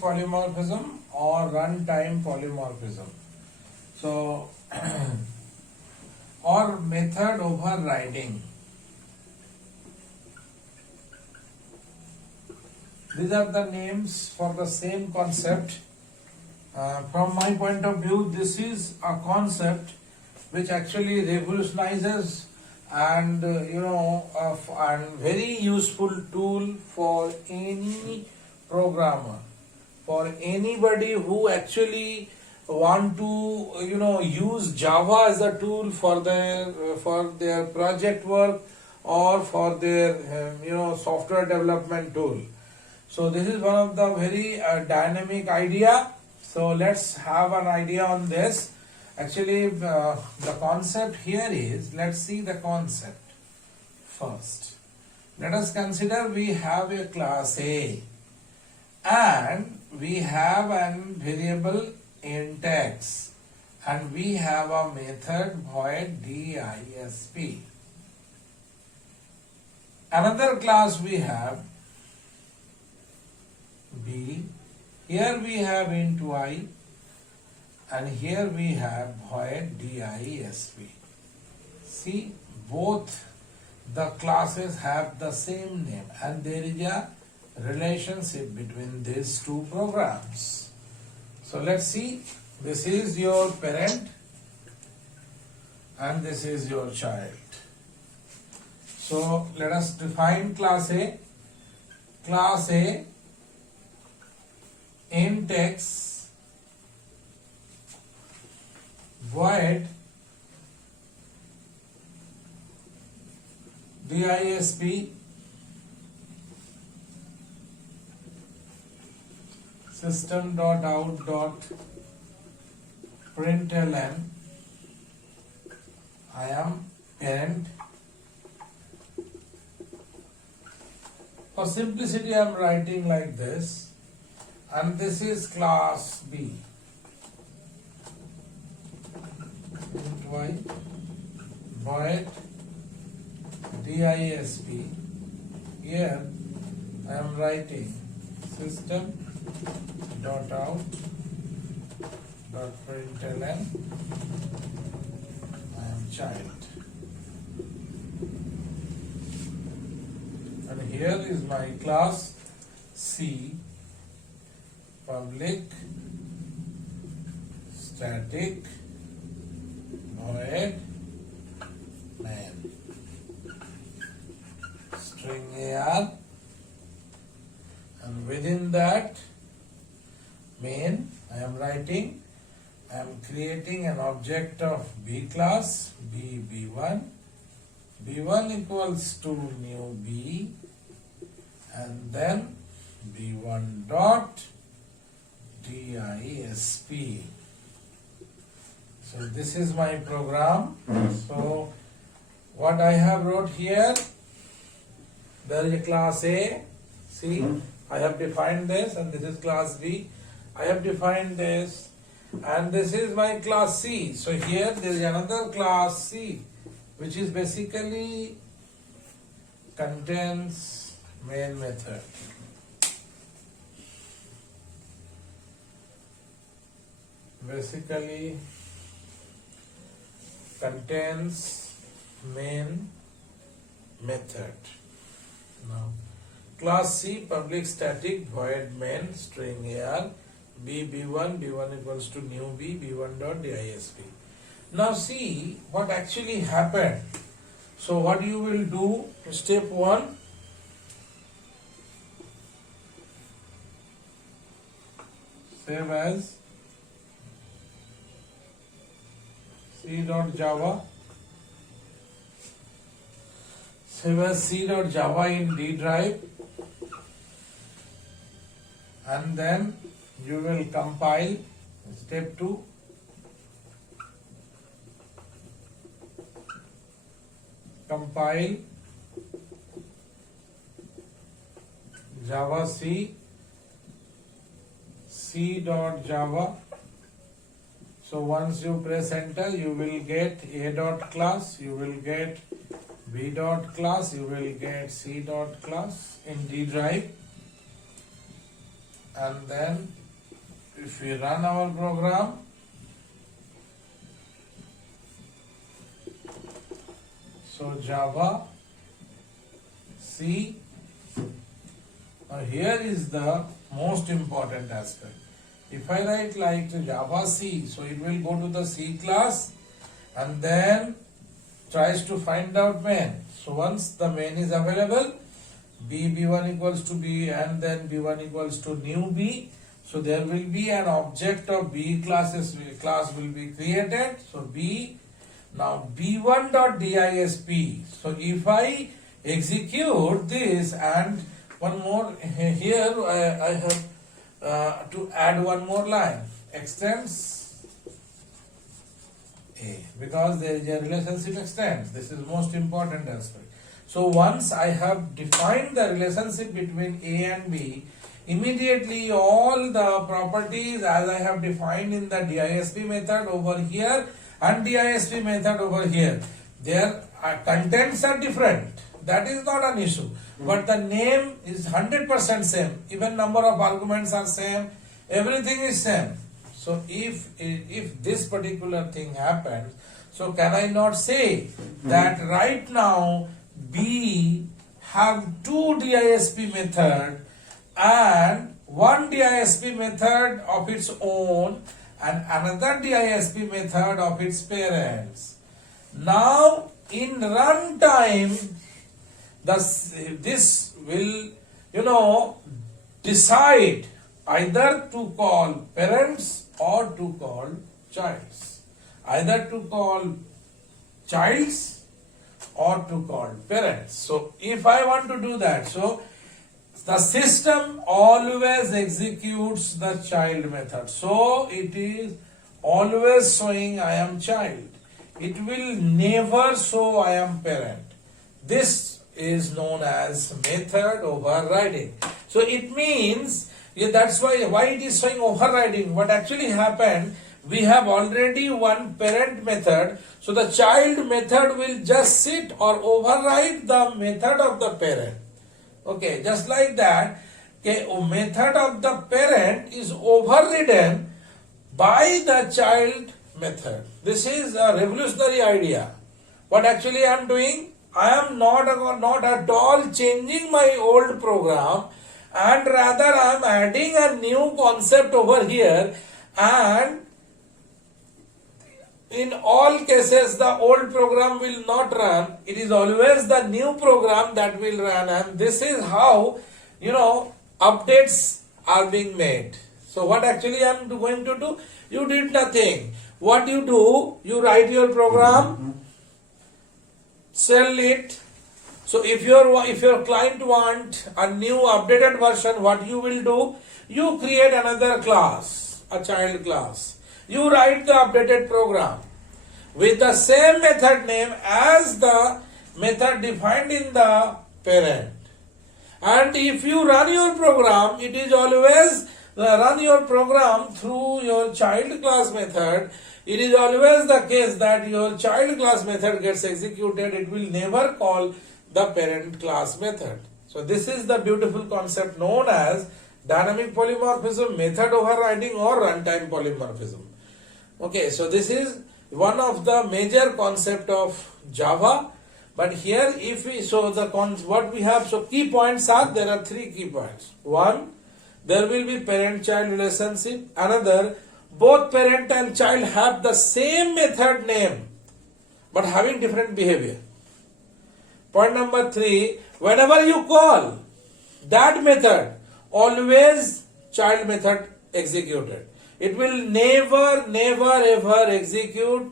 dynamic polymorphism or runtime polymorphism. So, or method overriding. These are the names for the same concept. From my point of view, this is a concept which actually revolutionizes and and very useful tool for any programmer, for anybody who actually want to use Java as a tool for their project work or for their software development tool. So this is one of the very dynamic idea. So let's have an idea on this. Actually, the concept here is, let's see the concept first. Let us consider we have a class A and we have an variable int x and we have a method void disp. Another class we have B. Here we have int y and here we have void disp. See, both the classes have the same name and there is a relationship between these two programs. So let's see, this is your parent and this is your child. So let us define class A. Class A, int x void disp system.out.println I am parent. For simplicity I am writing like this, and this is class B. Int y void disp. Here I am writing system.out.println I am child. And here is my class C, public static void main, string AR, and within that main I am writing, I am creating an object of B class, B1, B1 equals to new B, and then B1 dot disp. So this is my program. So what I have wrote here, there is a class A. See, I have defined this, and this is class B. I have defined this, and this is my class C. So here there is another class C, which is basically contains main method. Basically contains main method. Now class C, public static void main string AR B1 equals to new B1 dot disp. Now see what actually happened. So what you will do, step 1, save as C.Java, save as C.Java in D drive, and then you will compile. Step 2, compile Java C.Java. So once you press enter, you will get A dot class, you will get B dot class, you will get C dot class in D drive. and then if we run our program, so Java, C. Now here is the most important aspect. If I write like Java C, so it will go to the C class and then tries to find out main. So once the main is available, B1 equals to B and then B1 equals to new B. So there will be an object of B class will be created. So B, now B1.disp. So if I execute this, and one more here I have to add one more line, extends A, because there is a relationship extends. This is most important aspect. So once I have defined the relationship between A and B, immediately all the properties as I have defined in the DISP method over here and DISP method over here, their contents are different. That is not an issue. But the name is 100% same. Even number of arguments are same. Everything is same. So if this particular thing happens, so can I not say that right now B have two DISP method and one DISP method of its own and another DISP method of its parents. Now in runtime, this will decide either to call parents or to call childs. Either to call childs or to call parents. So if I want to do that, so the system always executes the child method. So it is always showing I am child. It will never show I am parent. This is known as method overriding. So it means, that's why it is showing overriding. What actually happened, we have already one parent method, so the child method will just sit or override the method of the parent. Okay, just like that, method of the parent is overridden by the child method. This is a revolutionary idea. What actually I am doing, I am not at all changing my old program, and rather I am adding a new concept over here, and in all cases the old program will not run. It is always the new program that will run, and this is how updates are being made. So what actually I am going to do, you did nothing. What you do, you write your program, sell it. So if your client want a new updated version, what you will do, you create another class, a child class. You write the updated program with the same method name as the method defined in the parent. And if you run your program, it is always run your program through your child class method. It is always the case that your child class method gets executed. It will never call the parent class method. So this is the beautiful concept known as dynamic polymorphism, method overriding, or runtime polymorphism. Okay, so this is one of the major concept of Java. But here, if we what we have, so key points are, there are three key points. One, there will be parent-child relationship. Another, both parent and child have the same method name but having different behavior. Point number three, whenever you call that method, always child method executed. It will never ever execute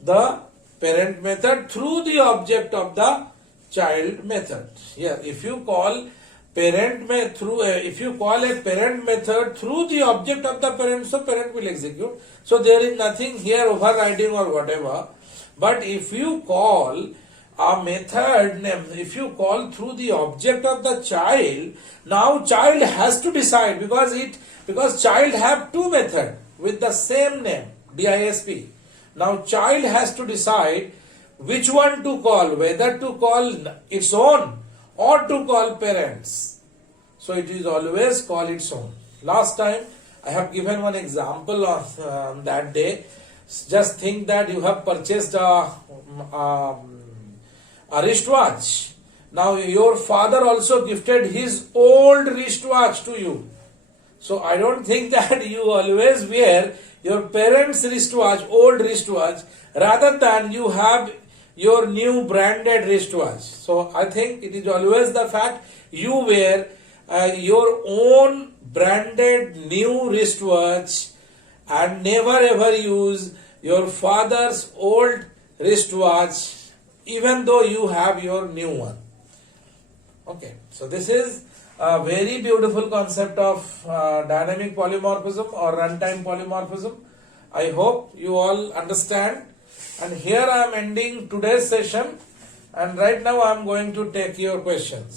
the parent method through the object of the child method. Here, if you call parent if you call a parent method through the object of the parent, so parent will execute. So there is nothing here overriding or whatever. But if you call a method name, if you call through the object of the child, now child has to decide, because child have two methods with the same name, DISP. Now child has to decide which one to call, whether to call its own or to call parents. So it is always call its own. Last time I have given one example of that day. Just think that you have purchased a wristwatch. Now your father also gifted his old wristwatch to you. So I don't think that you always wear your parents' wristwatch, old wristwatch, rather than you have your new branded wristwatch. So I think it is always the fact you wear your own branded new wristwatch and never ever use your father's old wristwatch even though you have your new one. Okay, so this is a very beautiful concept of dynamic polymorphism or runtime polymorphism. I hope you all understand. And here I am ending today's session, and right now I am going to take your questions.